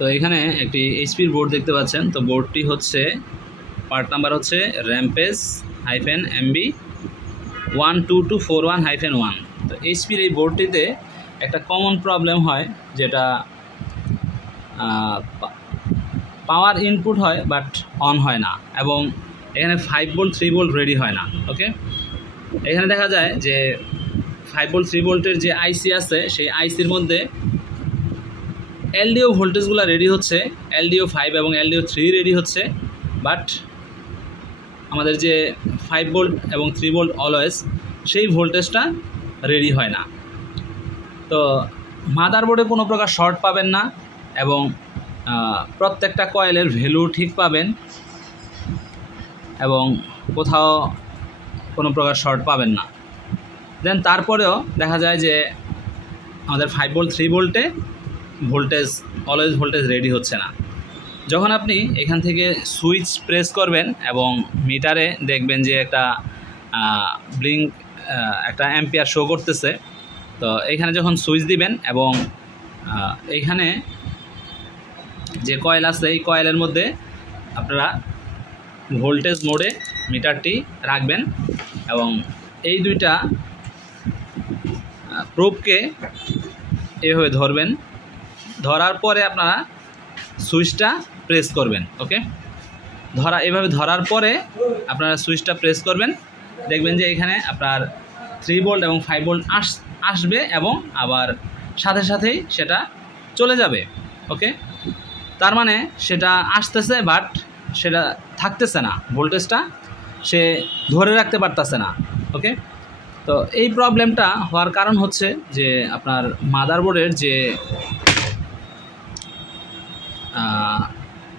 তো এখানে একটি এইচপির বোর্ড দেখতে পাচ্ছেন। তো বোর্ডটি হচ্ছে পার্ট নাম্বার হচ্ছে rampage-MB 12241-1। তো এইচপির এই বোর্ডটিতে একটা কমন প্রবলেম হয়, যেটা পাওয়ার ইনপুট হয় বাট অন হয় না, এবং এখানে 5 ভোল্ট 3 ভোল্ট রেডি হয় না। ওকে, এখানে দেখা যায় যে 5 ভোল্ট 3 ভোল্টের যে আইসি আছে, সেই আইসির মধ্যে এলডিও ভোল্টেজগুলো রেডি হচ্ছে, এলডিও 5 এবং এলডিও 3 রেডি হচ্ছে, বাট আমাদের যে 5 ভোল্ট এবং 3 ভোল্ট অলওয়েজ সেই ভোল্টেজটা রেডি হয় না। তো মাদারবোর্ডে কোনো প্রকার শর্ট পাবেন না, এবং প্রত্যেকটা কয়েলের ভ্যালু ঠিক পাবেন, এবং কোথাও কোনো প্রকার শর্ট পাবেন না। দেন তারপরেও দেখা যায় যে আমাদের 5 ভোল্ট 3 ভোল্টে ভোল্টেজ অলওয়েজ ভোল্টেজ রেডি হচ্ছে না। যখন আপনি এখান থেকে সুইচ প্রেস করবেন এবং মিটারে দেখবেন যে একটা ব্লিঙ্ক একটা অ্যাম্পিয়ার শো করতেছে, তো এখানে যখন সুইচ দিবেন এবং এইখানে যে কয়েল আছে এই কয়েলের মধ্যে আপনারা ভোল্টেজ মোডে মিটারটি রাখবেন, এবং এই দুইটা প্রোবকে এভাবে ধরবেন, ধরার পরে আপনারা সুইচটা প্রেস করবেন। ওকে, এভাবে ধরার পরে আপনারা সুইচটা প্রেস করবেন, দেখবেন যে এখানে আপনার 3 ভোল্ট এবং 5 ভোল্ট আসবে, এবং আবার সাথে সাথেই সেটা চলে যাবে। ওকে, তার মানে সেটা আসতেছে বাট সেটা থাকতেছে না, ভোল্টেজটা সে ধরে রাখতে পারতেছে না। ওকে, তো এই প্রবলেমটা হওয়ার কারণ হচ্ছে যে আপনার মাদারবোর্ডের যে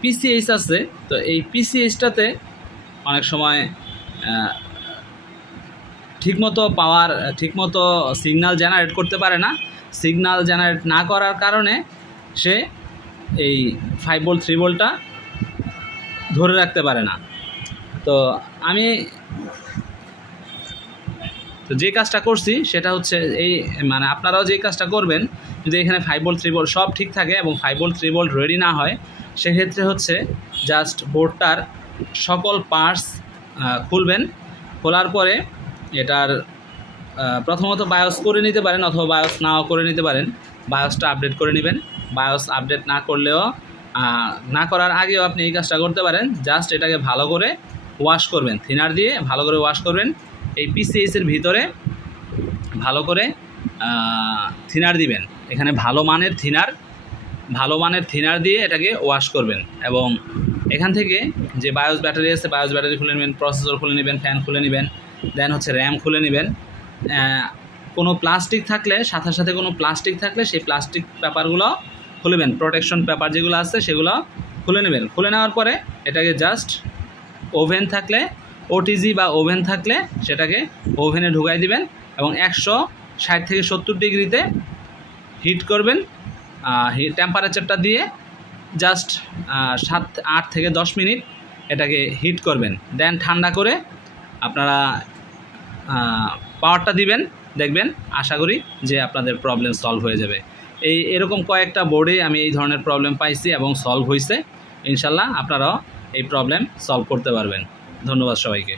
পিসিএইচ আছে, তো এই পিসিএইচটাতে অনেক সময় ঠিকমতো পাওয়ার ঠিকমতো সিগন্যাল জেনারেট করতে পারে না। সিগন্যাল জেনারেট না করার কারণে সে এই 5 ভোল্ট 3 ভোল্টটা ধরে রাখতে পারে না। তো আমি যে কাজটা করছি সেটা হচ্ছে এই, মানে আপনারাও যে কাজটা করবেন, যদি এখানে 5 ভোল্ট 3 ভোল্ট সব ঠিক থাকে এবং 5 ভোল্ট 3 ভোল্ট রেডি না হয়, সেক্ষেত্রে হচ্ছে জাস্ট বোর্ডটার সকল পার্টস খুলবেন। খোলার পরে এটার প্রথমত বায়োস করে নিতে পারেন, অথবা বায়োস নাও করে নিতে পারেন। বায়োসটা আপডেট করে নেবেন। বায়োস আপডেট না করলেও না করার আগেও আপনি এই কাজটা করতে পারেন। জাস্ট এটাকে ভালো করে ওয়াশ করবেন, থিনার দিয়ে ভালো করে ওয়াশ করবেন। এই পিসিএইচের ভিতরে ভালো করে থিনার দিবেন, এখানে ভালো মানের থিনার দিয়ে এটাকে ওয়াশ করবেন, এবং এখান থেকে যে বায়োস ব্যাটারি আছে, বায়োস ব্যাটারি খুলে নেবেন, প্রসেসর খুলে নেবেন, ফ্যান খুলে নেবেন, দেন হচ্ছে র্যাম খুলে নেবেন। কোনো প্লাস্টিক থাকলে, সাথে সাথে কোনো প্লাস্টিক থাকলে সেই প্লাস্টিক পেপারগুলো খুলবেন, প্রোটেকশন পেপার যেগুলো আছে সেগুলো খুলে নেবেন। খুলে নেওয়ার পরে এটাকে জাস্ট ওভেন থাকলে, ওটিজি বা ওভেন থাকলে সেটাকে ওভেনে ঢুকাই দিবেন, এবং 160 থেকে 70 ডিগ্রিতে হিট করবেন। টেম্পারেচারটা দিয়ে জাস্ট 8 থেকে 10 মিনিট এটাকে হিট করবেন। দেন ঠান্ডা করে আপনারা পাওয়ারটা দিবেন, দেখবেন আশা করি যে আপনাদের প্রবলেম সলভ হয়ে যাবে। এরকম কয়েকটা বোর্ডে আমি এই ধরনের প্রবলেম পাইছি এবং সলভ হয়েছে। ইনশাল্লাহ আপনারাও এই প্রবলেম সলভ করতে পারবেন। ধন্যবাদ সবাইকে।